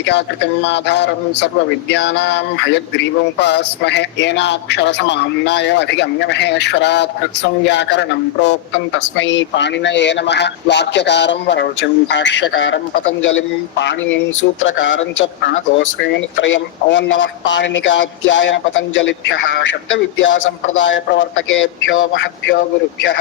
स्फटिकाकृतिम् आधारं सर्वविद्यानां हयग्रीवमुपास्महे येनाक्षरसमाम्नाय अधिगम्य महेश्वरात् कृत्स्नं व्याकरणं प्रोक्तं तस्मै पाणिनये नमः। वाक्यकारं वररुचिं भाष्यकारं पतञ्जलिं पाणिनिं सूत्रकारं च प्रणतोऽस्मि मुनित्रयम्। ओं नमः पाणिनिकात्यायन पतञ्जलिभ्यः शब्दविद्या सम्प्रदाय प्रवर्तकेभ्यो महद्भ्यो गुरुभ्यः।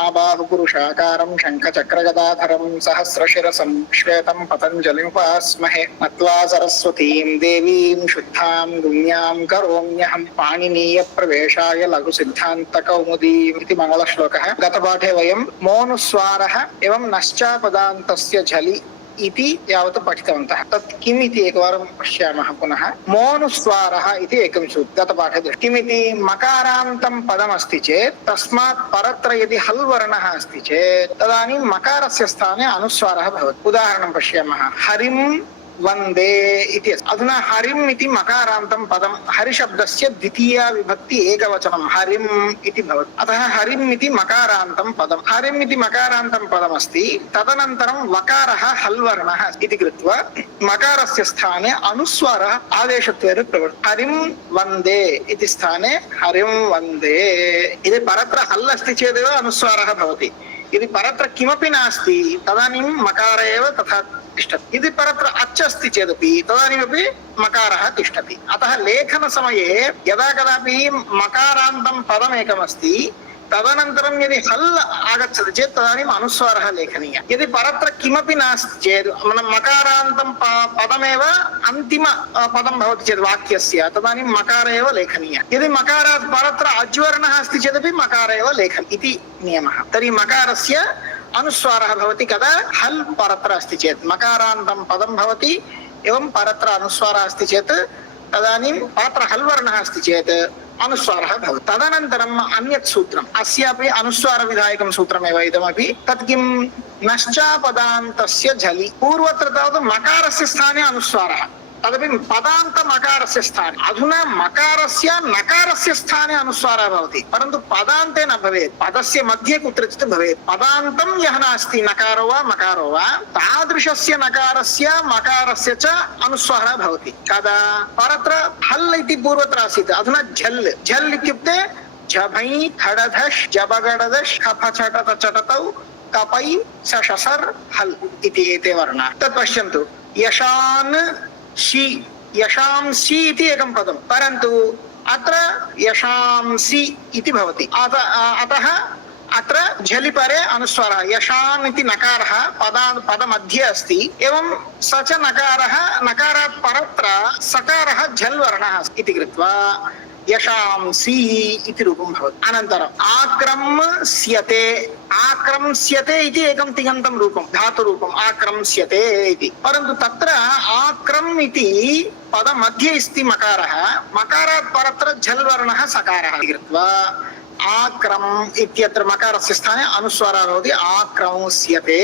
आबाहुपुरुषाकारं शङ्खचक्रगदाधरं सहस्रशिरसं श्वेतं पतञ्जलिमुपास्महे। नत्वा सरस्वतीं देवीं शुद्धां गुण्यां करोम्यहं पाणिनीयप्रवेशाय लघुसिद्धान्तकौमुदीम् इति मङ्गलश्लोकः। गतपाठे वयं मोनुस्वारः एवं नश्चापदान्तस्य झलि इति यावत् पठितवन्तः। तत् किम् इति एकवारं पश्यामः पुनः। मोनुस्वारः इति एकं सूत्रं गतपाठे दृष्टं। किमिति मकारान्तं पदमस्ति चेत् तस्मात् परत्र यदि हल् वर्णः अस्ति चेत् तदानीं मकारस्य स्थाने अनुस्वारः भवति। उदाहरणं पश्यामः। हरिं वन्दे इति अस्ति। अधुना हरिम् इति मकारान्तं पदं हरिशब्दस्य द्वितीया विभक्ति एकवचनं हरिम् इति भवति। अतः हरिम् इति मकारान्तं पदं हरिम् इति मकारान्तं पदमस्ति। तदनन्तरं वकारः हल् वर्णः इति कृत्वा मकारस्य स्थाने अनुस्वारः आदेशत्वेन प्रवर्तते। हरिं वन्दे इति स्थाने हरिं वन्दे। यदि परत्र हल् अस्ति चेदेव अनुस्वारः भवति। यदि परत्र किमपि नास्ति तदानीं मकार एव तथा तिष्ठति। यदि परत्र अच् अस्ति चेदपि तदानीमपि मकारः तिष्ठति। अतः लेखनसमये यदा कदापि मकारान्तं पदमेकमस्ति तदनन्तरं यदि हल् आगच्छति चेत् तदानीम् अनुस्वारः लेखनीयः। यदि परत्र किमपि नास्ति चेत् मकारान्तं पदमेव अन्तिम पदं भवति चेत् वाक्यस्य तदानीं मकार एव लेखनीयः। यदि मकारात् परत्र अज्वर्णः अस्ति चेदपि मकार एव लेखनीयः इति नियमः। तर्हि मकारस्य अनुस्वारः भवति कदा हल् परत्र अस्ति चेत् मकारान्तं पदं भवति एवं परत्र अनुस्वारः अस्ति चेत् तदानीं परत्र हल् वर्णः अस्ति चेत् अनुस्वारः भवति। तदनन्तरम् अन्यत् सूत्रम् अस्यापि अनुस्वारविधायकं सूत्रमेव इदमपि तत् किं नश्चापदान्तस्य झलि। पूर्वत्र तावत् मकारस्य स्थाने अनुस्वारः तदपि पदान्त मकारस्य स्थाने। अधुना मकारस्य नकारस्य स्थाने अनुस्वारः भवति परन्तु पदान्ते न भवेत्। पदस्य मध्ये कुत्रचित् भवेत्। पदान्तं यः नास्ति नकारो वा मकारो वा तादृशस्य नकारस्य मकारस्य च अनुस्वारः भवति। कदा परत्र हल् इति पूर्वत्र आसीत् अधुना झल्। झल् इत्युक्ते झभै खडधश् जबगडदश् खफछटत चटतौ कपै सशसर् हल् इति एते वर्णाः। तत् पश्यन्तु। यशान् शी यशांसि इति एकं पदं परन्तु अत्र यशांसि इति भवति। अतः अत्र झलिपरे अनुस्वारः यशान् इति नकारः पदमध्ये अस्ति एवं स च नकारः नकारात् परत्र सकारः झल् वर्णः इति कृत्वा यशांसि इति रूपं भवति। अनन्तरम् आक्रम्स्यते। आक्रम्स्यते इति एकं तिङन्तं रूपं धातुरूपम् आक्रम्स्यते इति। परन्तु तत्र आक्रम् इति पदमध्ये अस्ति मकारः मकारात् परत्र झल् वर्णः सकारः इति कृत्वा आक्रम् इत्यत्र मकारस्य स्थाने अनुस्वारः भवति आक्रम्स्यते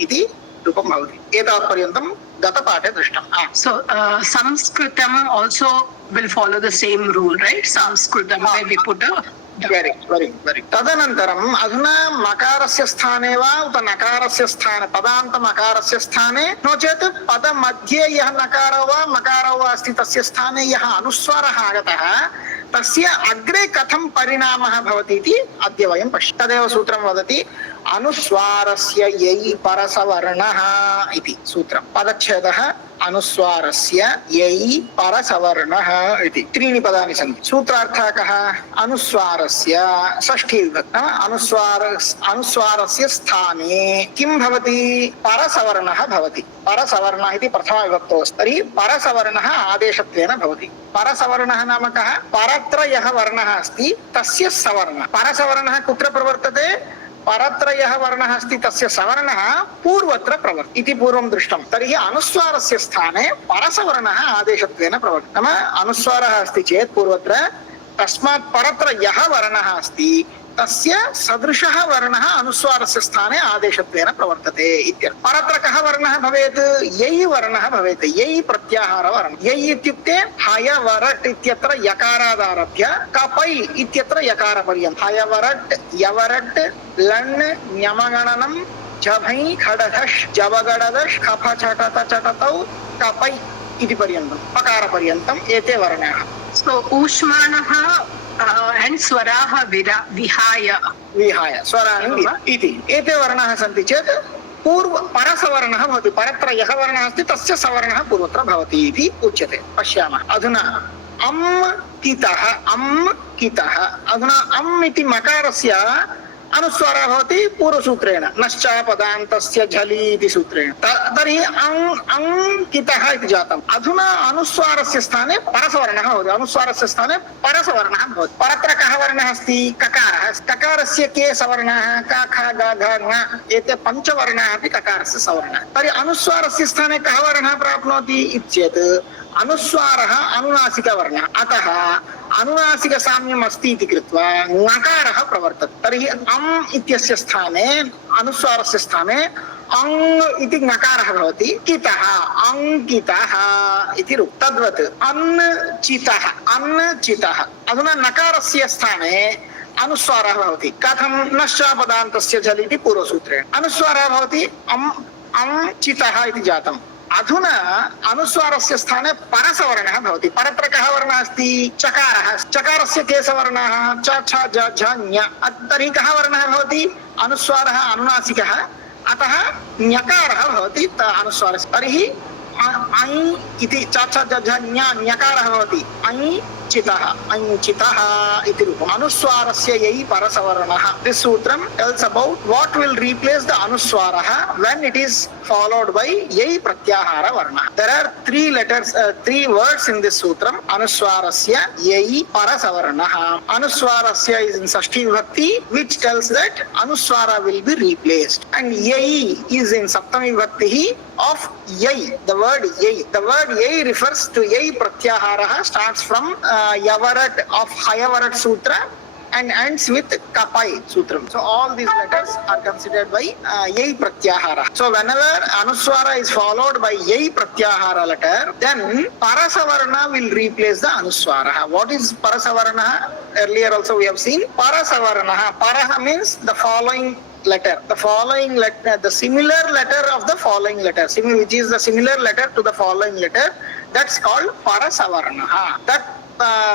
इति रूपं भवति। एतावत्पर्यन्तं गतपाठे दृष्टम्। So Sanskritam also will follow the same rule, right? Sanskritam where we put a very. तदनन्तरम् अधुना मकारस्य स्थाने वा उत नकारस्य स्थाने पदान्त मकारस्य स्थाने नो चेत् पदमध्ये यः नकारो वा मकारो वा अस्ति तस्य स्थाने यः अनुस्वारः आगतः तस्य अग्रे कथं परिणामः भवति इति अद्य वयं पश्यामः। तदेव सूत्रं वदति अनुस्वारस्य यै परसवर्णः इति सूत्रं। पदच्छेदः अनुस्वारस्य यै परसवर्णः इति त्रीणि पदानि सन्ति। सूत्रार्थः कः? अनुस्वारस्य षष्ठी विभक्ति अनुस्वारस्य स्थाने किं भवति? परसवर्णः भवति। परसवर्णः इति प्रथमविभक्तौ अस्ति। तर्हि परसवर्णः आदेशत्वेन भवति। परसवर्णः नाम कः? परत्र यः वर्णः अस्ति तस्य सवर्णः। परसवर्णः कुत्र प्रवर्तते? परत्र यः वर्णः अस्ति तस्य सवर्णः पूर्वत्र प्रवर्तते इति पूर्वं दृष्टं। तर्हि अनुस्वारस्य स्थाने परसवर्णः आदेशत्वेन प्रवर्तते। नाम अनुस्वारः अस्ति चेत् पूर्वत्र तस्मात् परत्र यः वर्णः अस्ति तस्य सदृशः वर्णः अनुस्वारस्य स्थाने आदेशत्वेन प्रवर्तते इत्यर्थः। परत्र कः वर्णः भवेत्? यै वर्णः भवेत्। यै प्रत्याहारवर्णः। यै इत्युक्ते हयवरट् इत्यत्र यकारादारभ्य कपै इत्यत्र यकारपर्यन्तं। हयवरट् यवरट् लण् ञमगणनं झभै खडधश् जबगडदश् खफ छटत चटतौ कपै इति पर्यन्तं पकारपर्यन्तम् एते वर्णाः. So ऊष्माणः and स्वराः विहाय स्वराणि इति एते वर्णाः सन्ति चेत् परसवर्णः भवति. परत्र यः वर्णः अस्ति तस्य सवर्णः पूर्वत्र भवति इति उच्यते. पश्यामः अधुना कितः अधुना इति मकारस्य अनुस्वारः भवति पूर्वसूत्रेण नश्चापदान्तस्य झलि इति सूत्रेण. तर्हि कितः इति जातम्. अधुना अनुस्वारस्य स्थाने परसवर्णः भवति. अनुस्वारस्य स्थाने परसवर्णः भवति. परत्र कः वर्णः अस्ति? ककारः. ककारस्य के सवर्णाः? क ख ग घ ङ एते पञ्चवर्णाः अपि ककारस्य सवर्णाः. तर्हि अनुस्वारस्य स्थाने कः वर्णः प्राप्नोति इत्येत् अनुस्वारः अनुनासिकवर्णः. अतः अनुनासिकसाम्यम् अस्ति इति कृत्वा ङकारः प्रवर्तते. तर्हि इत्यस्य स्थाने अनुस्वारस्य स्थाने अङ् इति ङकारः भवति. कितः अङ्कितः इति तद्वत् अन्चितः अधुना नकारस्य स्थाने अनुस्वारः भवति. कथं? नश्चापदान्तस्य झलि इति पूर्वसूत्रेण अनुस्वारः भवति चितः इति जातम्. अधुना अनुस्वारस्य स्थाने परसवर्णः भवति. परत्र कः वर्णः अस्ति? चकारः. चकारस्य के सवर्णाः? च छ ज झ ञ. तर्हि कः वर्णः भवति? अनुस्वारः अनुनासिकः. अतः ञकारः भवति अनुस्वारस्य. तर्हि ऐ इति च छ ज झ ञ ञकारः भवति अंचितः इति रूपम्. अनुस्वारस्य यै परसवर्णः. दिस सूत्रम tells about what will replace the anuswaraha when it is followed by यै pratyahara varna. There are three words in this sutram. Anuswarasya यै parasavarnah. Anuswarasya is in Sashti Vibhakti, which tells that anuswara will be replaced, and यै is in Saptami Vibhakti of यै. The word यै refers to यै pratyahara, starts from Yavarat of Hayavarat Sutra and ends with Kapai Sutram. So all these letters are considered by Yai Pratyahara. So whenever Anuswara is followed by Yai Pratyahara letter, then Parasavarna will replace the Anuswara. What is Parasavarna? Earlier also we have seen Parasavarna. Paraha means the following letter. The following letter, the similar letter of the following letter, which is the similar letter to the following letter, that's called Parasavarna. That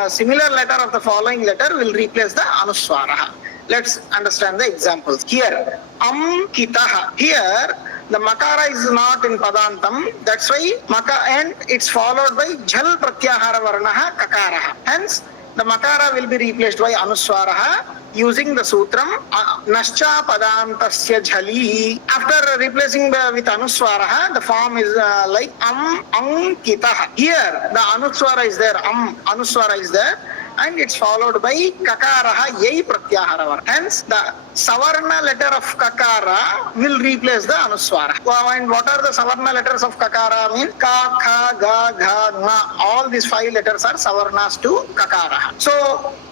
similar letter of the following letter will replace the Anuswara. Let's understand the examples. Here, Kitaha. Here, the Makara is not in Padantam. That's why and it's followed by Jhal Pratyahara Varnaha Kakaraha. Hence, the Makara will be replaced by Anuswaraha using the sutram Nascha Padantasya Jhali. After replacing with Anuswaraha, the form is like Ankitaha. Here, the Anuswara is there, Anuswara is there, and it's followed by Kakaraha Yai Pratyahara. Hence, the Savarna letter of Kakara will replace the Anuswara. And what are the Savarna letters of Kakara? Mean Ka, Kha, Ga, Gha, Na. All these 5 letters are Savarnas to Kakara. So,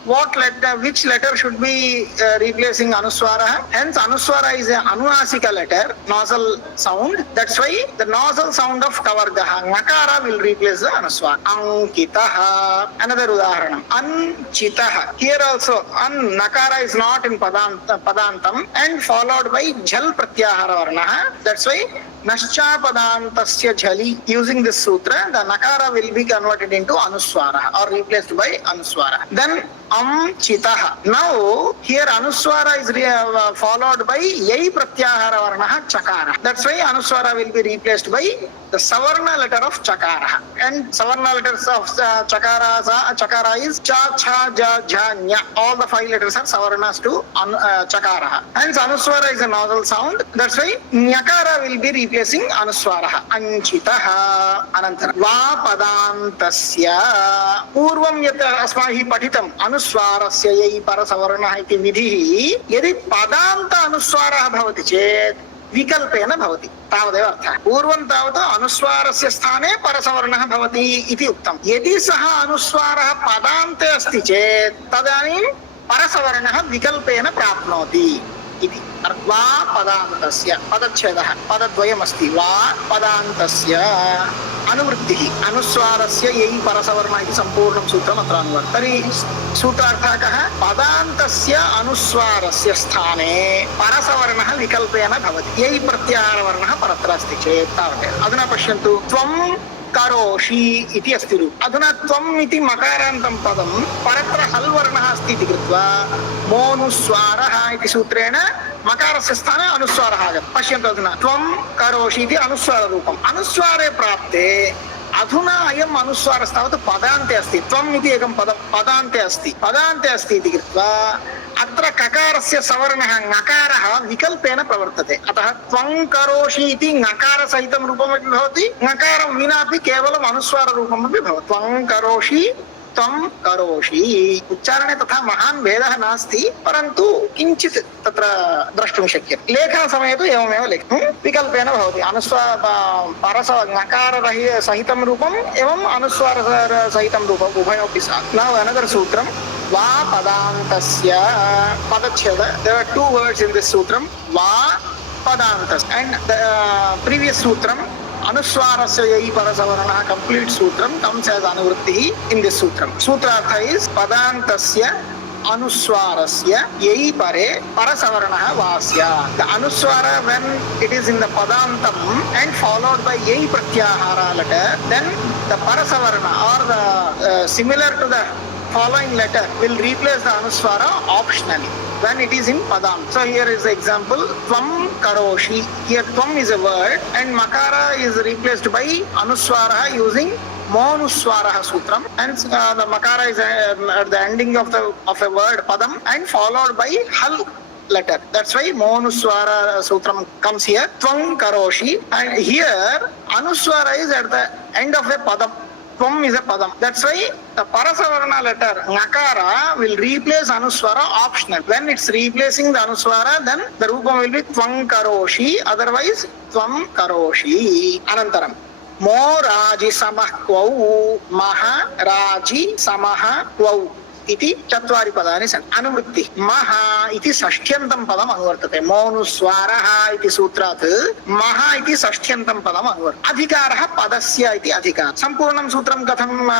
which letter should be replacing Anuswara? Hence, Anuswara is an Anunasika letter, nasal sound. That's why the nasal sound of Kavargaha, Nakara, will replace the Anuswara. Ankitaha. Another udaharanam. Anchitaha. Here also, Nakara is not in Padantam and followed by Jhal Pratyahara Varnaha. That's why Nascha Padantasya Jhali. Using this sutra, the Nakara will be converted into Anuswara or replaced by Anuswara. Then Chitaha. Now, here Anuswara is followed by Yai Pratyahara Varnaha Chakara. That's why Anuswara will be replaced by the Savarna letter of Chakara. And Savarna letters of Chakara is Cha, Cha, Ja, Jha, Nya. All the 5 letters are Savarnas to Chakara. Hence, Anuswara is a nasal sound. That's why Nyakara will be replacing Anuswara. Anchitaha. Anantara. Va Padantasya. Purvam yat asmahi patitam. Anuswarasya yai parasavarnah iti vidhi. Yadi Padanta Anuswara bhavati chet विकल्पेन भवति तावदेव अर्थः. पूर्वं तावत् अनुस्वारस्य स्थाने परसवर्णः भवति इति उक्तम्. यदि सः अनुस्वारः पदान्ते अस्ति चेत् तदानीं परसवर्णः विकल्पेन प्राप्नोति इति. वा पदान्तस्य पदच्छेदः पदद्वयमस्ति. वा पदान्तस्य अनुवृत्तिः अनुस्वारस्य यै परसवर्णः इति सम्पूर्णं सूत्रम् अत्र अनुवर्तते. तर्हि सूत्रार्थः कः? पदान्तस्य अनुस्वारस्य स्थाने परसवर्णः विकल्पेन भवति. यै प्रत्याहारवर्णः परत्र अस्ति चेत् तावदेव. अधुना पश्यन्तु. त्वं करोषि इति अस्ति रूपम्। अधुना त्वम् इति मकारान्तं पदं परत्र हल् वर्णः अस्ति इति कृत्वा मोनुस्वारः इति सूत्रेण मकारस्य स्थाने अनुस्वारः आगतः। पश्यन्तु अधुना त्वं करोषि इति अनुस्वाररूपम्। अनुस्वारे प्राप्ते अधुना अयम् अनुस्वारस्तावत् पदान्ते अस्ति। त्वम् इति एकं पदं पदान्ते अस्ति इति कृत्वा अत्र ककारस्य सवर्णः ङकारः विकल्पेन प्रवर्तते। अतः त्वं करोषि इति ङकारसहितं रूपमपि भवति, ङकारं विनापि केवलम् अनुस्वाररूपमपि भवति। त्वं करोषि, त्वं करोषि उच्चारणे तथा महान् भेदः नास्ति, परन्तु किञ्चित् तत्र द्रष्टुं शक्यते। लेखनसमये तु एवमेव विकल्पेन भवति। परस ङकारसहितं रूपम् एवं अनुस्वारसहितं रूपम् उभयोपि स्यात्। नौ अनदर सूत्रं वा पदान्तस्य पदच्छेद. There are two words in this sutram, va padantas, and the previous sutram anuswarasya yai parasavarana complete sutram comes as anuvritti in this sutram. Sutrartha is padantasya anuswarasya yai pare parasavarana vasya. The anuswara when it is in the padantam and followed by yai pratyahara letter, then the parasavarana or the similar to the following letter will replace the anuswara optionally when it is in padam. So here is the example, tvam karoshi. Here tvam is a word and makara is replaced by anuswara using monuswara sutram, and the makara is at the ending of a word padam and followed by hal letter. That's why monuswara sutram comes here, tvam karoshi, and here anuswara is at the end of a padam. Tvam is a padam. That's why the parasavarna letter ngakara will replace anuswara optional. When it's replacing the anuswara, then the rupam will be tvam karoshi, otherwise tvam karoshi. Anantaram mo raji samah kvau maha raji samaha kvau इति चत्वारि पदानि सन्ति। अनुवृत्ति महा इति षष्ठ्यन्तं पदम् अनुवर्तते। मोनुस्वारः इति सूत्रात् महा इति षष्ठ्यन्तं पदम् अनुवर्तते। अधिकारः पदस्य इति अधिकारः। सम्पूर्णं सूत्रं कथम्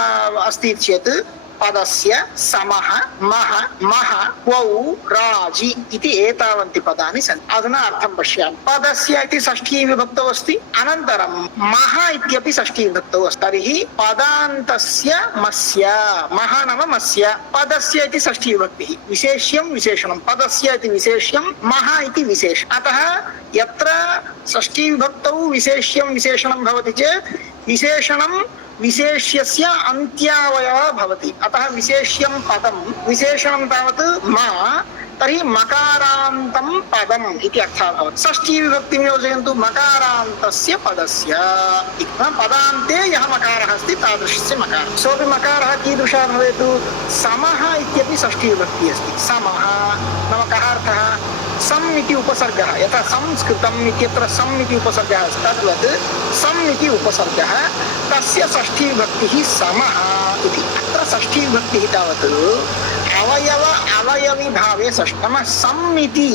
अस्ति चेत् पदस्य समः मह मह क्वौ राजि इति एतावन्ति पदानि सन्ति। अधुना अर्थं पश्यामः। पदस्य इति षष्ठी विभक्तौ अस्ति, अनन्तरं मह इत्यपि षष्ठी विभक्तौ अस्ति। तर्हि पदान्तस्य मस्य, मह नाम मस्य, पदस्य इति षष्ठी विभक्तिः, विशेष्यं विशेषणं, पदस्य इति विशेष्यं, मह इति विशेषणं। अतः यत्र षष्ठी विभक्तौ विशेष्यं विशेषणं भवति चेत् विशेषणं विशेष्यस्य अन्त्यावयवः भवति। अतः विशेष्यं पदं विशेषणं तावत् मा, तर्हि मकारान्तं पदम् इति अर्थः भवति। षष्ठी विभक्तिं योजयन्तु, मकारान्तस्य पदस्य। पदान्ते यः मकारः अस्ति तादृशस्य मकारः। सोऽपि मकारः कीदृशः भवेत्? समः इत्यपि षष्ठी विभक्तिः अस्ति। समः नाम कः अर्थः? सम् इति उपसर्गः, यथा संस्कृतम् इत्यत्र सम् इति उपसर्गः अस्ति, तद्वत् सम् इति उपसर्गः, तस्य षष्ठी विभक्तिः समः इति। अत्र षष्ठी विभक्तिः तावत् अवयव अवयविभावे षष्ठी, नाम सम् इति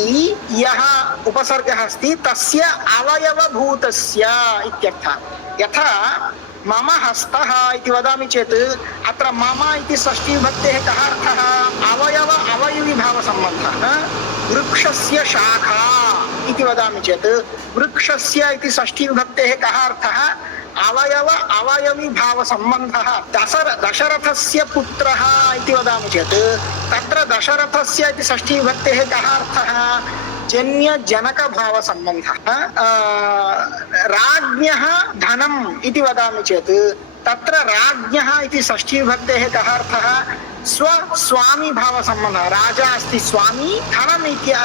यः उपसर्गः अस्ति तस्य अवयवभूतस्य इत्यर्थः। यथा मम हस्तः इति वदामि चेत् अत्र मम इति षष्ठी विभक्तेः कः अर्थः? अवयव अवयविभावसम्बन्धः। वृक्षस्य शाखा इति वदामि चेत् वृक्षस्य इति षष्ठी विभक्तेः कः अर्थः? अवयव अवयविभावसम्बन्धः। दशरथस्य पुत्रः इति वदामि चेत् तत्र दशरथस्य इति षष्ठी विभक्तेः कः अर्थः? जन्यजनकभावसम्बन्धः। राज्ञः धनम् इति वदामि चेत् तत्र राज्ञः इति षष्ठी विभक्तेः कः अर्थः? स्वामी भावसम्बन्धः। राजा अस्ति स्वामी,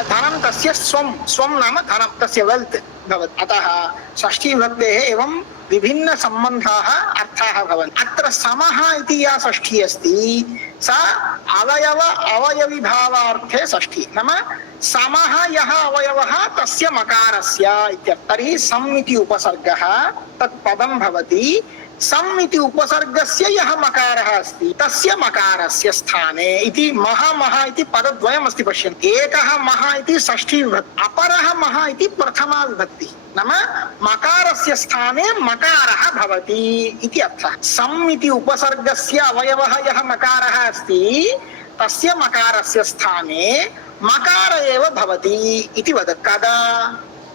धनं तस्य स्वं नाम धनं, तस्य वेल्त् भवति। अतः षष्ठी विभक्तेः एवं विभिन्न सम्बन्धाः अर्थाः भवन्ति। अत्र समः इति या षष्ठी अस्ति सा अवयव अवयविभावार्थे षष्ठी, नाम समः यः अवयवः तस्य मकारस्य इत्यर्थः। तर्हि सम् इति उपसर्गः तत् पदं भवति। सम् इति उपसर्गस्य यः मकारः अस्ति तस्य मकारस्य स्थाने इति मह इति पदद्वयम् अस्ति। पश्यन्तु, एकः मह इति षष्ठी विभक्ति, अपरः मह इति प्रथमा विभक्तिः, नाम मकारस्य स्थाने मकारः भवति इति अर्थः। सम् इति उपसर्गस्य अवयवः यः मकारः अस्ति तस्य मकारस्य स्थाने मकार एव भवति इति वदति। कदा?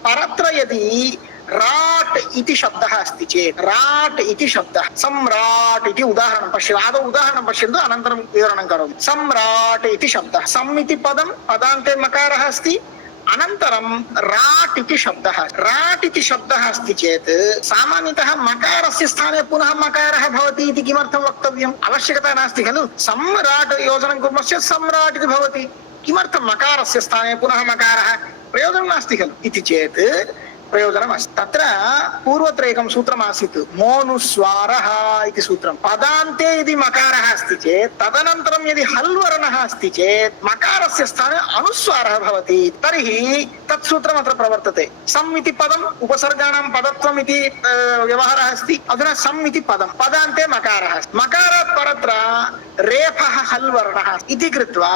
परत्र यदि राट् इति शब्दः अस्ति चेत् राट् इति शब्दः सम्राट् इति उदाहरणं पश्यन्तु आदौ उदाहरणं पश्यन्तु अनन्तरं विवरणं करोमि सम्राट् इति शब्दः सम् इति पदं पदान्ते मकारः अस्ति अनन्तरं राट् इति शब्दः राट् इति शब्दः अस्ति चेत् सामान्यतः मकारस्य स्थाने पुनः मकारः भवति इति किमर्थं वक्तव्यम् आवश्यकता नास्ति खलु सम्राट् योजनं कुर्मश्चेत् सम्राट् इति भवति किमर्थं मकारस्य स्थाने पुनः मकारः प्रयोजनं नास्ति खलु इति चेत् प्रयोजनमस्ति तत्र पूर्वत्र एकं सूत्रमासीत् मोनुस्वारः इति सूत्रं पदान्ते यदि मकारः अस्ति चेत् तदनन्तरं यदि हल् वर्णः अस्ति चेत् मकारस्य स्थाने अनुस्वारः भवति तर्हि तत् सूत्रम् अत्र प्रवर्तते सम् इति पदम् उपसर्गाणां पदत्वम् इति व्यवहारः अस्ति अधुना सम् इति पदं पदान्ते मकारः अस्ति मकारात् परत्र रेफः हल् वर्णः इति कृत्वा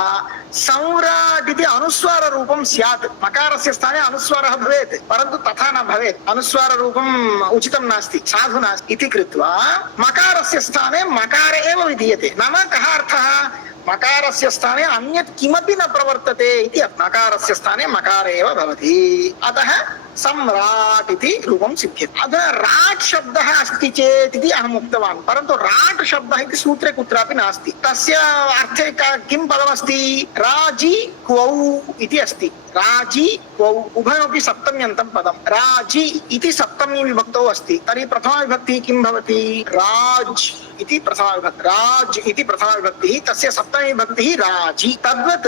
सम्राट् इति अनुस्वाररूपं स्यात् मकारस्य स्थाने अनुस्वारः भवेत् परन्तु तथा न भवेत् अनुस्वाररूपम् उचितं नास्ति साधु नास्ति इति कृत्वा मकारस्य स्थाने मकार एव विधीयते नाम कः अर्थः मकारस्य स्थाने अन्यत् किमपि न प्रवर्तते इति मकारस्य स्थाने मकार एव भवति अतः सम्राट् इति रूपं सिद्ध्यति अधुना राट् शब्दः अस्ति चेत् इति अहम् उक्तवान् परन्तु राट् शब्दः इति सूत्रे कुत्रापि नास्ति तस्य अर्थे किं पदमस्ति राजी क्वौ इति अस्ति राजी क्वौ उभयमपि सप्तम्यन्तं पदं राजी इति सप्तमी विभक्तौ अस्ति तर्हि प्रथमा विभक्तिः किं भवति राज इति प्रथमा विभक्तिः राज इति प्रथमा विभक्तिः तस्य सप्तमी विभक्तिः राजी तद्वत्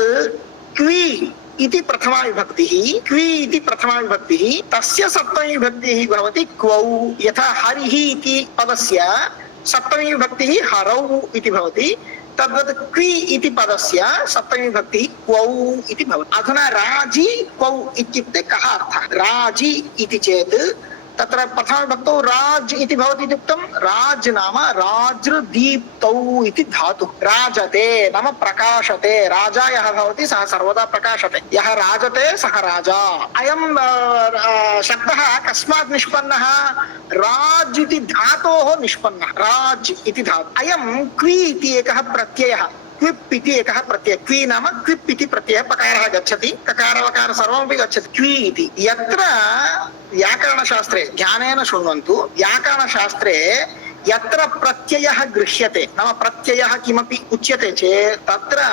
क्वी इति प्रथमा विभक्तिः क्वी इति प्रथमा विभक्तिः तस्य सप्तमी विभक्तिः भवति क्वौ यथा हरिः इति पदस्य सप्तमी विभक्तिः हरौ इति भवति तद्वत् क्वी इति पदस्य सप्तमी विभक्तिः क्वौ इति भवति अधुना राजी क्वौ इत्युक्ते कः अर्थः राजी इति चेत् तत्र प्रथमविभक्तौ राज इति भवति इत्युक्तं राज नाम राजृदीप्तौ इति धातुः राजते नाम प्रकाशते राजा यः भवति सः सर्वदा प्रकाशते यः राजते सः राजा अयं शब्दः कस्मात् निष्पन्नः राज इति धातोः निष्पन्नः राज इति धातुः अयं क्वी इति एकः प्रत्ययः क्विप् इति एकः प्रत्ययः क्वी नाम क्विप् इति प्रत्ययः पकारः गच्छति ककार वकार सर्वमपि गच्छति क्वी इति यत्र व्याकरणशास्त्रे ध्यानेन शृण्वन्तु व्याकरणशास्त्रे यत्र प्रत्ययः गृह्यते नाम प्रत्ययः किमपि उच्यते चेत् तत्र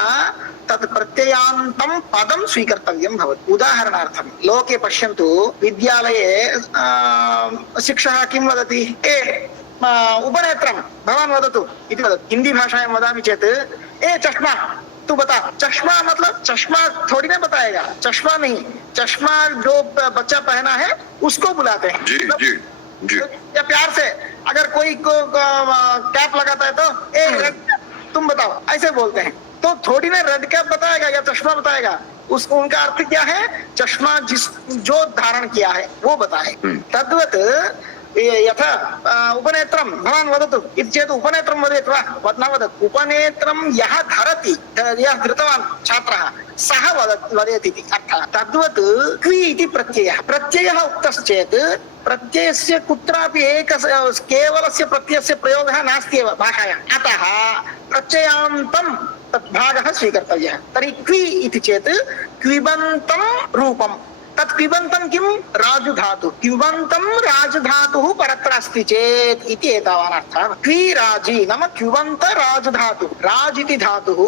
तत् प्रत्ययान्तं पदं स्वीकर्तव्यं भवति उदाहरणार्थं लोके पश्यन्तु विद्यालये शिक्षकः किं वदति उपनेत्रं भवान् वदतु इति वदति हिंदी भाषायां वदामि चेत् चश्मा तू बता चश्मा मतलब चश्मा थोड़ी ना बताएगा चश्मा नहीं चश्मा जो बच्चा पहना है उसको बुलाते हैं जी जी जी या प्यार से अगर कोई को कैप लगाता है तो रेड तुम बताओ ऐसे बोलते हैं तो थोड़ी ना रेड कैप बताएगा या चश्मा बताएगा उसको उनका अर्थ क्या है चश्मा जिस जो धारण किया है वो बताए तद्वत् यथा उपनेत्रं भवान् वदतु इति चेत् उपनेत्रं वदेत् वा न वदतु उपनेत्रं यः धरति यः धृतवान् छात्रः सः वदेत् इति अर्थः तद्वत् क्वी इति प्रत्ययः उक्तश्चेत् प्रत्ययस्य कुत्रापि केवलस्य प्रत्ययस्य प्रयोगः नास्ति एव भाषायाम् अतः प्रत्ययान्तं तद् भागः स्वीकर्तव्यः तर्हि क्वी इति चेत् क्विबन्तं रूपम् तत् क्विबन्तं किं राजुधातु क्विबन्तं राजधातुः परत्र अस्ति चेत् इति एतावान् अर्थः क्वीराजी नाम क्विबन्त राजधातुः राज इति धातुः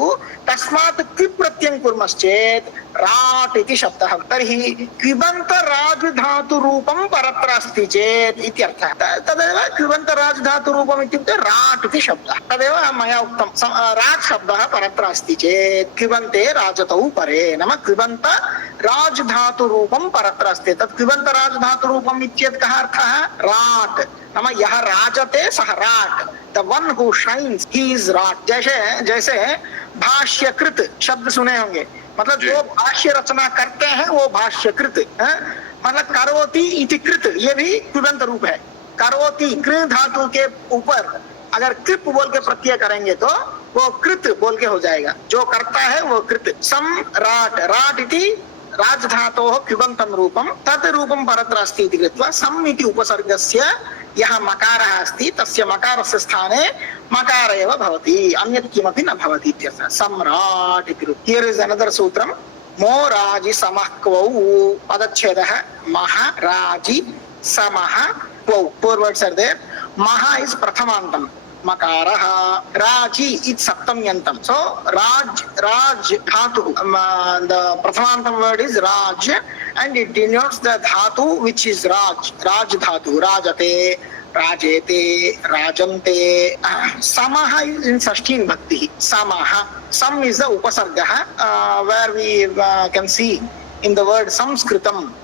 तस्मात् क्विप् प्रत्ययं कुर्मश्चेत् राट् इति शब्दः तर्हि क्विबन्त राजधातुरूपं परत्र अस्ति चेत् इति अर्थः तदेव क्विबन्त राजधातुरूपम् इत्युक्ते राट् इति शब्दः तदेव मया उक्तं राट् शब्दः परत्र अस्ति चेत् क्विबन्ते राजतौ परे नाम क्विबन्त राजधातुरूपं परत्र अस्ति तत् क्विबन्त राजधातुरूपम् इत्येतत् कः अर्थः राट् नाम यः राजते सः rat the one who shines he is rot जैसे भाष्यकृत शब्द सुने होंगे मतलब जो भाष्य रचना करते हैं वो भाष्यकृत मतलब करोति इति कृत ये भी क्विबन्त रूप है करोति कृ धातु के ऊपर अगर कृप बोल के प्रत्यय करेंगे तो वो कृत बोल के हो जाएगा जो करता है वो कृत सम राट राट इति राजधातोः क्विबन्तं रूपं तत् रूपं परत्र अस्ति इति कृत्वा सम् इति उपसर्गस्य यः मकारः अस्ति तस्य मकारस्य स्थाने मकार एव भवति अन्यत् किमपि न भवति इत्यर्थः सम्राट् इति रूपं हियर इज अनदर सूत्रम मो राजि समः क्वौ पदच्छेदः मः राजि Samaha, wow, 4 words are there. Maha is prathamantam. Makaraha. Raji is saptamyantam. So Raj dhatu. The prathamantam word is Raj, and it denotes the dhatu which is Raj dhatu. Rajate, Rajete, Rajante. Samaha is in Sashti Vibhakti. Samaha. Sam is the upasarga, where we can see in the word samskritam.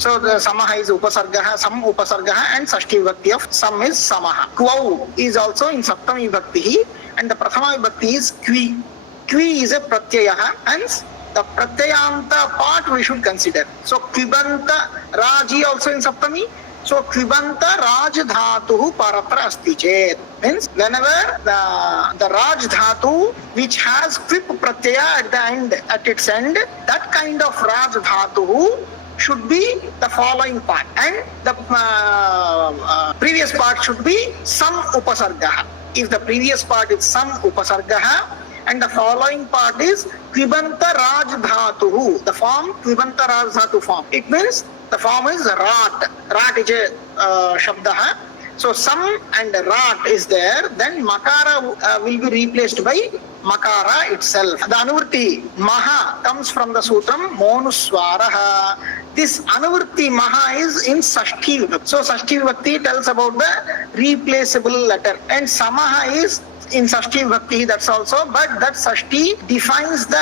So the samaha is upasarga, sam upasarga, and Sashti Vibhakti of sam is samaha. Kvau is also in Saptami Vibhakti, and the Prathama Vibhakti is kvi. Kvi is a pratyaya, hence the pratyayanta part we should consider. So kvibanta raji also in Saptami. So kvibanta raj dhatu paratra asti chet, means whenever the raj dhatu which has kvip pratyaya at the end, at its end, that kind of raj dhatu should be the following part, and the previous part should be sam upasarga. If the previous part is sam upasarga and the following part is kvibanta raj dhatu, the form kvibanta raj dhatu form, it means the form is rat. Rat is a shabda. So sam and rat is there. Then makara will be replaced by makara itself. The anuvritti maha comes from the sutram monuswaraha. This anuvritti maha is in Sashti Vibhakti. So Sashti Vibhakti tells about the replaceable letter, and samaha is in Sashti Vibhakti, that's also, but that Sashti defines the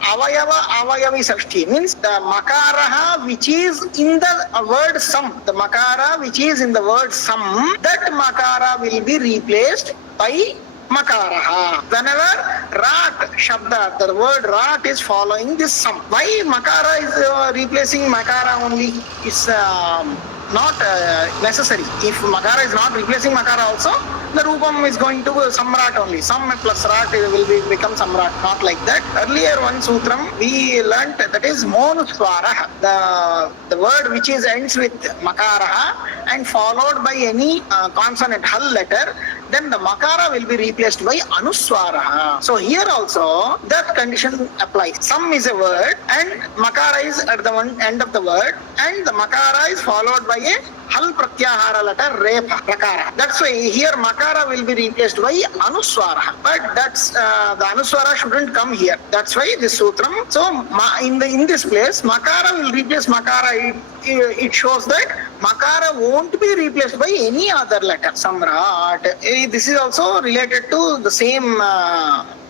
avayavi Sashti, means the makaraha which is in the word sam, the makara which is in the word sam, that makara will be replaced by makaraha. Whenever rat shabda, the word rat is following this sam. Why makara is replacing makara only? It's not necessary. If makara is not replacing makara also, the rupam is going to samrat only. Sam plus rat will become samrat. Not like that. Earlier one sutram we learnt that is monuswara. The word which is ends with makara and followed by any consonant hal letter, then the makara will be replaced by anuswara. So here also that condition applies. Sam is a word and makara is at the one end of the word, and the makara is followed by a hal pratyahara letter repa rakara. That's why here makara will be replaced by anuswara. But that's the anuswara shouldn't come here. That's why this sutram. So in this place makara will replace makara. It shows that makara won't be replaced by any other letter. Samrat. This is also related to the same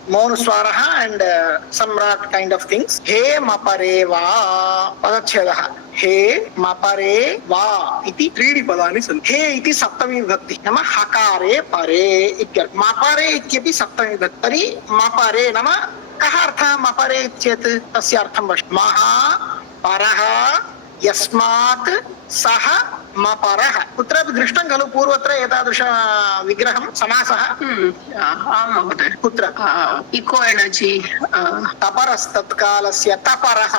monuswaraha and samrat kind of things. He mapare va padachadaha. He mapare va iti 3D padani santi. He iti saptami vibhakti. Nama hakare pare ityar. Mapare ityapi saptami vibhakti. Tari mapare nama kaha artha mapare ityet tasya artham vash. Maha paraha यस्मात् सह मपरः. कुत्रापि दृष्टं खलु पूर्वत्र एतादृश विग्रहं समासः? आम् महोदय. कुत्र? Eco energy. तपरस्तत्कालस्य तपरः.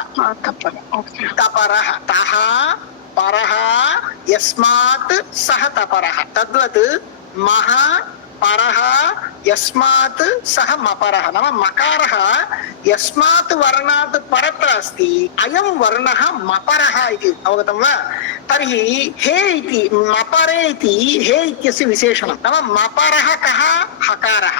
तपरः तः परः यस्मात् सह तपरः. तद्वत् महा परः यस्मात् सह मपरः. नाम मकारः यस्मात् वर्णात् परत्र अस्ति, अयं वर्णः मपरः इति अवगतं वा? तर्हि हे इति मपरे इति हे इत्यस्य विशेषणं. नाम मपरः कः? हकारः.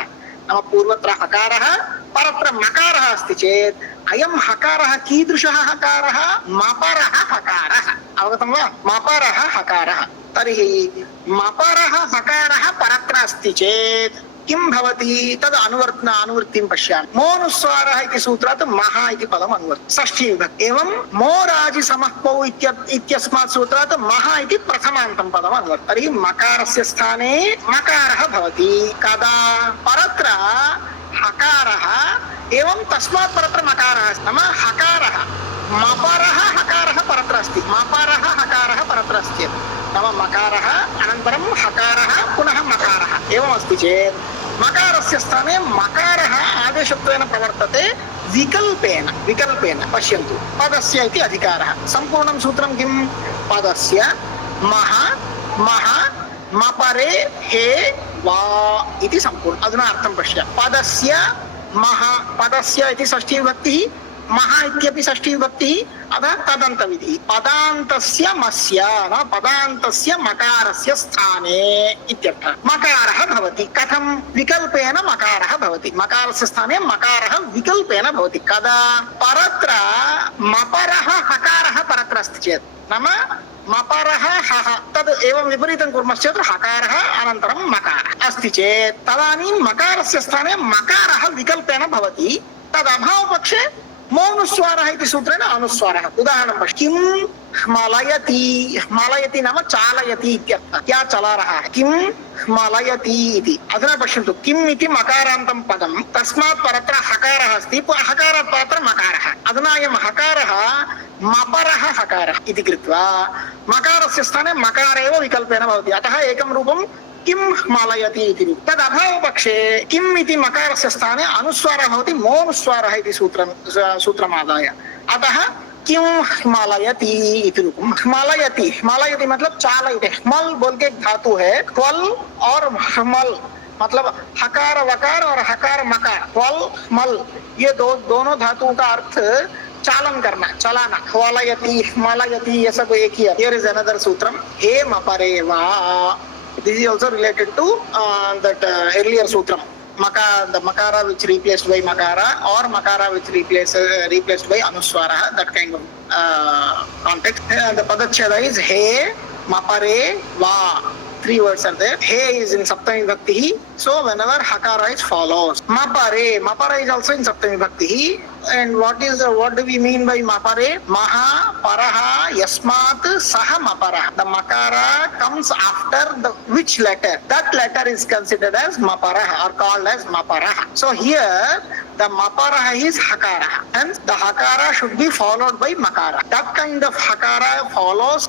नाम पूर्वत्र हकारः परत्र मकारः अस्ति चेत् अयं हकारः कीदृशः हकारः? मपरः हकारः. अवगतं वा? मपरः हकारः. तर्हि मपरः हकारः परत्र अस्ति चेत् किं भवति? तद् अनुवृत्तिं पश्यामि. मोनुस्वारः इति सूत्रात् महा इति पदम् अनुवर्तते. षष्ठी विभक्ति. एवं मोराजि समः पौ इत्यस्मात् सूत्रात् महा इति प्रथमान्तं पदम् अनुवर्तते. तर्हि मकारस्य स्थाने मकारः भवति. कदा? परत्र हकारः एवं तस्मात् परत्र मकारः अस्ति. नाम हकारः मपरः हकारः परत्र अस्ति. मपरः हकारः परत्र अस्ति. नाम मकारः अनन्तरं हकारः पुनः मकारः एवम् अस्ति चेत् मकारस्य स्थाने मकारः आदेशत्वेन प्रवर्तते विकल्पेन. पश्यन्तु, पदस्य इति अधिकारः. सम्पूर्णं सूत्रं किं? पदस्य मह मपरे हे वा इति सम्पूर्णम्. अधुना अर्थं पश्य. पदस्य मह, पदस्य इति षष्ठी विभक्तिः, महा इत्यपि षष्ठी विभक्तिः अतः तदन्तविधिः पदान्तस्य मस्य न पदान्तस्य मकारस्य स्थाने इत्यर्थः मकारः भवति कथं विकल्पेन मकारः भवति मकारस्य स्थाने मकारः विकल्पेन भवति कदा परत्र मपरः हकारः परत्र अस्ति चेत् नाम मपरः हः तद् एवं विपरीतं कुर्मश्चेत् हकारः अनन्तरं मकारः अस्ति चेत् तदानीं मकारस्य स्थाने मकारः विकल्पेन भवति तदभावपक्षे मौनुस्वारः इति सूत्रेण अनुस्वारः उदाहरणं पश्य किं मलयति मलयति नाम चालयति इत्यर्थः क्या चला रहा है किं मलयति इति अधुना पश्यन्तु किम् इति मकारान्तं पदं तस्मात् परत्र हकारः अस्ति हकारात् परत्र मकारः अधुना अयं हकारः मपरः हकारः इति कृत्वा मकारस्य स्थाने मकार एव विकल्पेन भवति अतः एकं रूपं किं मलयति इति तद् अभावपक्षे किम् इति मकारस्य स्थाने अनुस्वारः भवति मौनुस्वारः इति सूत्रमादाय अतः किं मलयति इति रूपं मलयति मलयति मतलब चालयति मल बोल के एक धातु है क्वल और मल मतलब हकार वकार और हकार मकार क्वल मल ये दोनों धातुओं का अर्थ चालन करना चलाना वलयति मलयति ये सब एक ही है हियर इज अनदर सूत्रम हे मपरे वा this is also related to that earlier sutram the makara which replaced by makara or makara which replaced by anuswara that kind of context the padacheda is he mapare va three words are there he is in saptami vibhakti so whenever hakara is follows mapare is also in saptami vibhakti and what do we mean by mapare maha paraha yasmat saha mapara the makara comes after the which letter that letter is considered as mapara or called as mapara so here the mapara is hakara and the hakara should be followed by makara that kind of hakara follows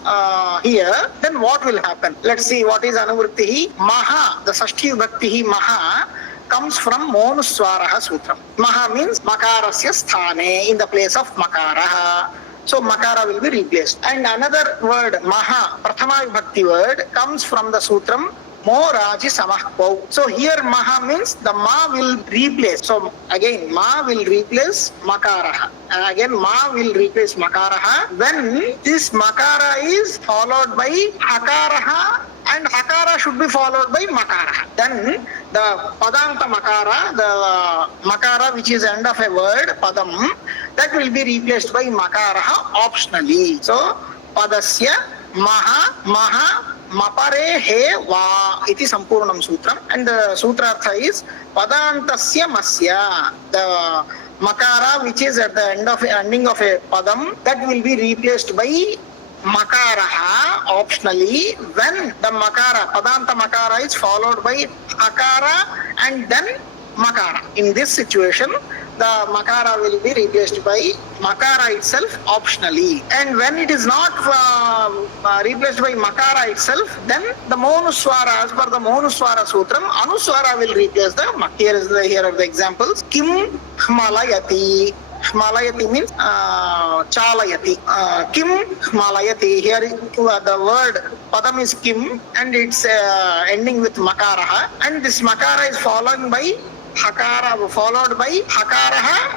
here then what will happen let's see what is anuvritti maha the षष्ठी विभक्ति maha comes from monuswaraha sutram maha means makarasya sthane in the place of makara so makara will be replaced and another word maha prathama vibhakti word comes from the sutram moraji samahpau so here maha means the ma will replace so again ma will replace makaraha and again ma will replace makaraha when this makara is followed by hakaraha and hakara should be followed by makara then the padanta makara the makara which is end of a word padam that will be replaced by makara optionally so padasya maha mapare he va iti sampurnam sutram and the sutrartha is padantasya masya the makara which is at the ending of a padam that will be replaced by makaraha optionally when the makara padanta makara is followed by akara and then makara in this situation the makara will be replaced by makara itself optionally and when it is not replaced by makara itself then the monuswara as per the monuswara sutram anuswara will replace the here are the examples kim malayati malayati means chalayati kim malayati here the word padam is kim and it's ending with makara and this makara is followed by hakara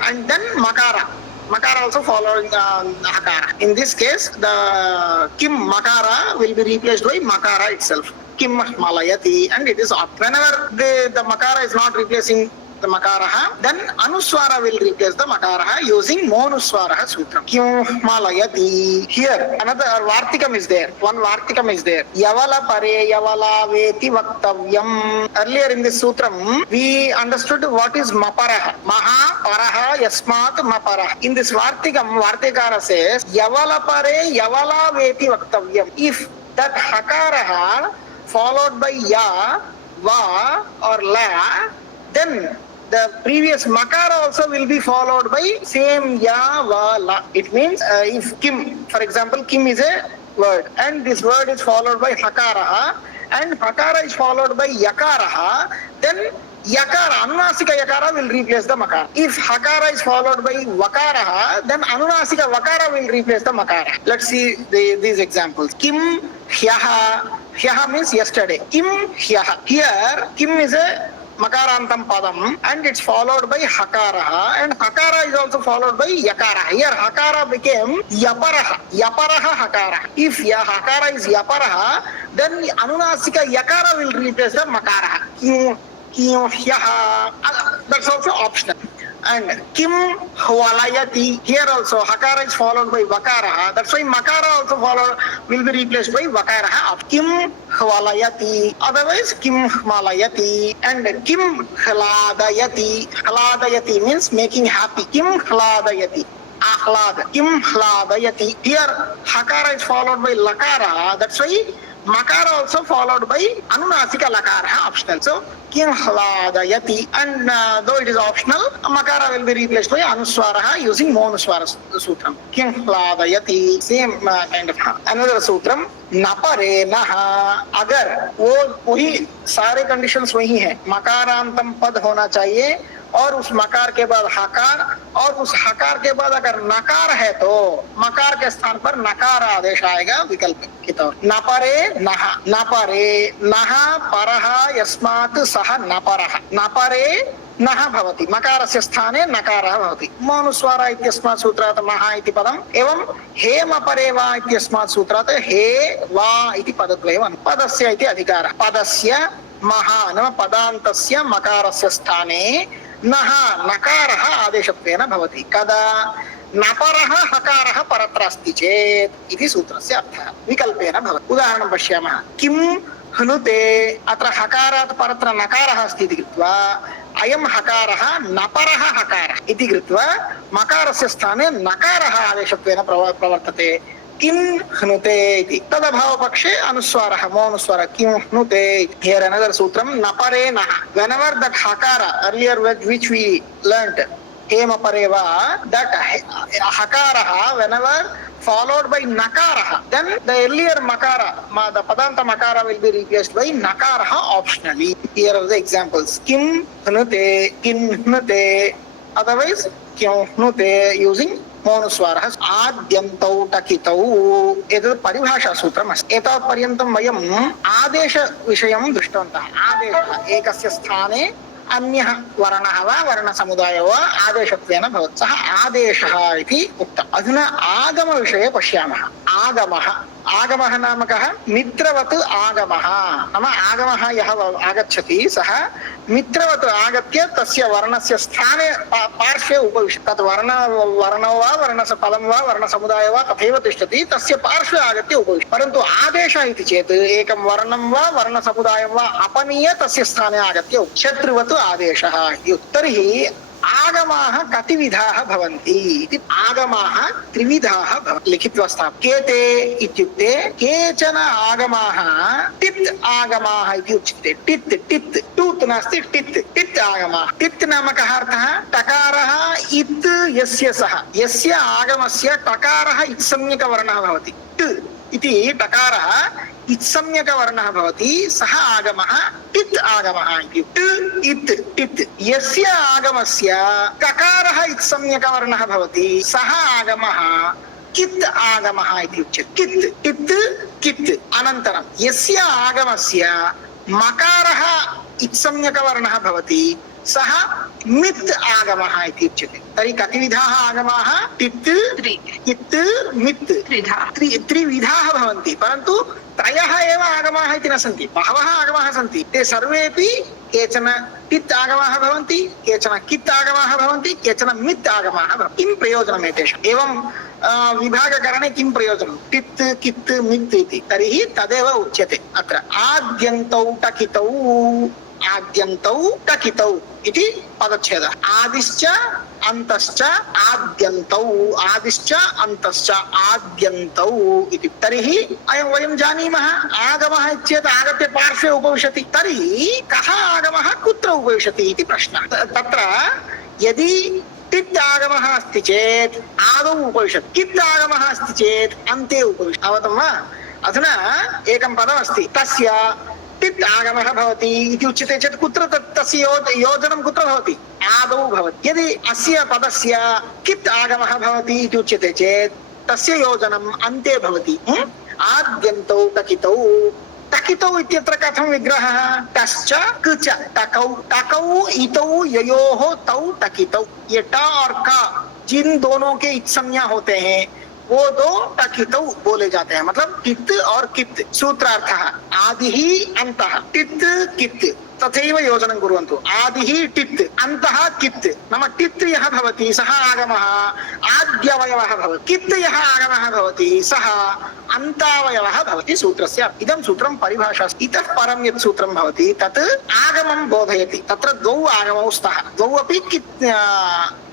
and then makara also following hakara in this case the kim makara will be replaced by makara itself kim malayati and it is off whenever the makara is not replacing the makaraha then anuswara will replace the makaraha using monuswaraha sutram kim malayati here another vartikam is there one vartikam is there yavala pare yavala veti vaktavyam earlier in this sutram we understood what is maparaha maha paraha yasmat maparaha in this vartikam vartikara says yavala pare yavala veti vaktavyam if that hakaraha followed by ya va or la then the previous makara also will be followed by same ya va la it means if kim for example kim is a word and this word is followed by hakara and hakara is followed by yakara then yakara anunasika yakara will replace the makara if hakara is followed by vakara then anunasika vakara will replace the makara let's see these examples kim hyaha means yesterday kim hyaha here kim is a makarantam padam and it's followed by hakara, and hakara is also followed by yakara. Here hakara became yaparaha. Yaparaha hakara. If hakara is yaparaha, then anunasika yakara will replace the makara. That's also optional. And kim hwalayati, here also hakara is followed by vakara. That's why makara also will be replaced by vakara. Kim hwalayati, otherwise kim hmalayati. And kim hladayati, hladayati means making happy. Kim hladayati, ahlad, kim hladayati. Here hakara is followed by lakara. That's why makara also followed by anunasika lakara, optional. So kim hladayati, and though it is optional, makara will be replaced by anuswara using monuswara sutram. Kim hladayati, same kind of. Another sutram, napare naha, अगर वही सारे कंडीशंस वही हैं, मकारांतम पद होना चाहिए और उस मकार के बाद हकार, और उस हकार के बाद अगर नकार है तो मकार के स्थान पर नकार आदेश आएगा विकल्प के तौर। नपरे नह, नपरे नह परः यस्मात् सः नपरः, नपरे नः भवति, मकारस्य स्थाने नकारः भवति। मनुस्वार इत्यस्मात् सूत्रात् मः इति पदम्, एवं हे मपरे वा इत्यस्मात् सूत्रात् हे वा इति पदद्वयम्। पदस्य इति अधिकारः, पदस्य मः नाम पदान्तस्य मकारस्य स्थाने नः नकारः आदेशत्वेन भवति। कदा नपरः हकारः परत्र अस्ति चेत् इति सूत्रस्य अर्थः विकल्पेन भवति। उदाहरणं पश्यामः, किं हनुते, अत्र हकारात् परत्र नकारः अस्ति इति कृत्वा अयं हकारः नपरः हकारः इति कृत्वा मकारस्य स्थाने नकारः आदेशत्वेन प्रवर्तते। किं हनुते इति, तदभावपक्षे अनुस्वारः मोनुस्वारः किं हनुते। Here another sutram, napare nah, whenever that hakara earlier which we learnt hema pareva, that hakara whenever followed by nakara, then the earlier makara, the padanta makara will be replaced by nakara optionally. Here are the examples, kim hnuते, kin hnuते, otherwise kyun hnuते using मोनुस्वारः। आद्यन्तौ टकितौ, एतत् परिभाषा सूत्रमस्ति। एतावत् पर्यन्तं वयम् आदेशविषयं दृष्टवन्तः। आदेशः एकस्य स्थाने अन्यः वर्णः वा वर्णसमुदायो वा आदेशत्वेन भवति, सः आदेशः इति उक्तम्। अधुना आगमविषये पश्यामः। आगमः, आगमः नाम कः? मित्रवत् आगमः, नाम आगमः यः आगच्छति सः मित्रवत् आगत्य तस्य वर्णस्य स्थाने पार्श्वे उपविशति। तत् वर्णो वा वर्णफलं वा वर्णसमुदायो वा तथैव तिष्ठति, तस्य पार्श्वे आगत्य उपविशति। परन्तु आदेशः इति चेत् एकं वर्णं वा वर्णसमुदायं वा अपनीय तस्य स्थाने आगत्य शत्रुवत् आदेशः। तर्हि आगमाः कतिविधाः भवन्ति इति। आगमाः त्रिविधाः भवन्ति, लिखित्वा स्थापय। के ते इत्युक्ते केचन आगमाः टित् आगमाः इति उच्यते। टित् टित् टूत् नास्ति, टित् टित् आगमाः। टित् नाम कः अर्थः? टकारः इत् यस्य सः, यस्य आगमस्य टकारः इत्संज्ञकवर्णः भवति। ट इति टकारः इत्संज्ञकवर्णः भवति, सः आगमः टित् आगमः इति। ट इत् टित्, यस्य आगमस्य ककारः इत्संज्ञकवर्णः भवति, सः आगमः कित् आगमः इति उच्यते। कित् टित् कित्। अनन्तरं यस्य आगमस्य मकारः इत्संज्ञकवर्णः भवति, सः मित् आगमः इति उच्यते। तर्हि कतिविधाः आगमाः? टित् कित् मित्, त्रिविधाः भवन्ति। परन्तु त्रयः एव आगमाः इति न सन्ति, बहवः आगमाः सन्ति। ते सर्वेपि केचन टित् आगमाः भवन्ति, केचन कित् आगमाः भवन्ति, केचन मित् आगमाः भवन्ति। किं प्रयोजनम् एतेषाम्? एवं विभागकरणे किं प्रयोजनं? टित् कित् मित् इति। तर्हि तदेव उच्यते अत्र। आद्यन्तौ टकितौ, आद्यन्तौ टकितौ इति पदच्छेदः। आदिश्च अन्तश्च आद्यन्तौ, आदिश्च अन्तश्च आद्यन्तौ इति। तर्हि अयं वयं जानीमः, आगमः इत्येतत् आगत्य पार्श्वे उपविशति। तर्हि कः आगमः कुत्र उपविशति इति प्रश्नः। तत्र यदि टित् आगमः अस्ति चेत् आदौ उपविशति, कित् आगमः अस्ति चेत् अन्ते उपविशति। अवगतं वा? अधुना एकं पदमस्ति, तस्य टित् आगमः भवति इति उच्यते चेत् कुत्र तस्य योजनं कुत्र भवति? आदौ भवति। यदि अस्य पदस्य कित् आगमः भवति इति उच्यते चेत् तस्य योजनम् अन्ते भवति। आद्यन्तौ टकितौ, टकितौ इत्यत्र कथं विग्रहः? टश्च कच टकौ टकौ इतौ ययोः तौ टकितौ। ये ट और क जिन दोनों के इत्संज्ञा होते हैं वो दो टकितौ बोले जाते हैं। मतलब कित् और कित्। सूत्रार्थः आदिः अन्तः टित् कित् तथैव योजनं कुर्वन्तु। आदिः टित् अन्तः कित्। नाम टित् यः भवति सः आगमः आद्यवयवः भवति। कित् यः आगमः भवति सः अन्तावयवः भवति सूत्रस्य। इदं सूत्रं परिभाषा। इतः परं यत् सूत्रं भवति तत् आगमं बोधयति। तत्र द्वौ आगमौ स्तः। द्वौ अपि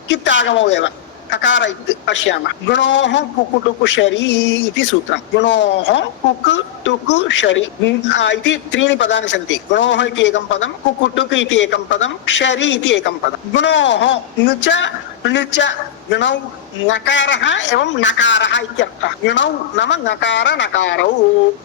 कित् आगमौ एव। ककार पश्यामः। गुणोः कुकुटुकु शरी इति सूत्रं। गुणोः कुक् टुक् शरि इति त्रीणि पदानि सन्ति। गुणोः इति एकं पदं, कुकुटुक् इति एकं पदं, शरि इति एकं पदं। गुणोः नुच णुच गुणौ नकारः एवं नकारः इत्यर्थः। गुणौ नाम नकार नकारौ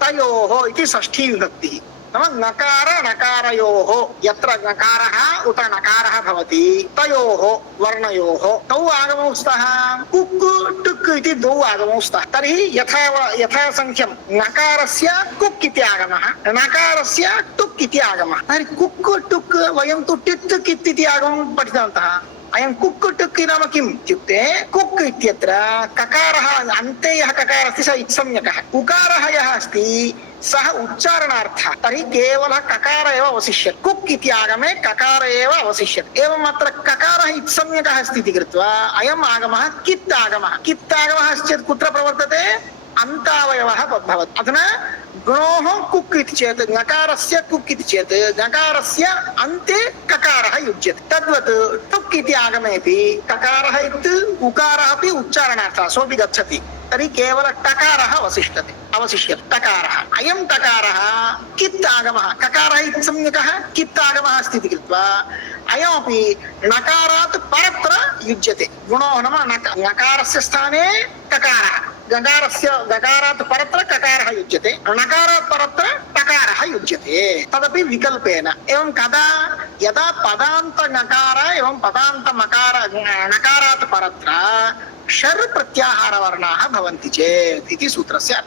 तयोः इति षष्ठी विभक्तिः। नाम नकार नकारयोः यत्र नकारः उत नकारः भवति तयोः वर्णयोः तौ आगमौ स्तः। कुक् टुक् इति द्वौ आगमौ स्तः। तर्हि यथा संख्यं नकारस्य कुक् इति आगमः, नकारस्य टुक् इति आगमः। तर्हि कुक् टुक् वयं तु टित् कित् इति आगमं पठितवन्तः। अयं कुक् टुक् नाम किम् इत्युक्ते कुक् इत्यत्र ककारः अन्ते यः ककारः अस्ति सः इत्संज्ञकः, उकारः यः अस्ति सः उच्चारणार्थः। तर्हि केवलः ककार एव अवशिष्यते। कुक् इति आगमे ककार एव अवशिष्यते। एवम् अत्र ककारः इत्संज्ञकः अस्ति इति कृत्वा अयम् आगमः कित् आगमः। कित् आगमः चेत् कुत्र प्रवर्तते? अन्तावयवः भवति। अधुना गुणोः कुक् इति चेत् नकारस्य कुक् इति चेत् नकारस्य अन्ते ककारः युज्यते। तद्वत् टुक् इति आगमेपि ककारः इति उकारः अपि उच्चारणार्थः सोऽपि गच्छति। तर्हि केवल टकारः अवशिष्यते टकारः। अयं टकारः कित् आगमः। ककारः इत्संज्ञकः कित् आगमः अस्ति इति कृत्वा अयमपि नकारात् परत्र युज्यते। गुणो नाम नकारस्य स्थाने ककारः, गकारात् परत्र ककारः युज्यते, नकारात् परत्र टकारः युज्यते। तदपि विकल्पेन। एवं कदा? यदा पदान्त नकार एवं पदान्त मकार नकारात् परत्र षर् प्रत्याहारवर्णाः भवन्ति चेत् इति सूत्रस्य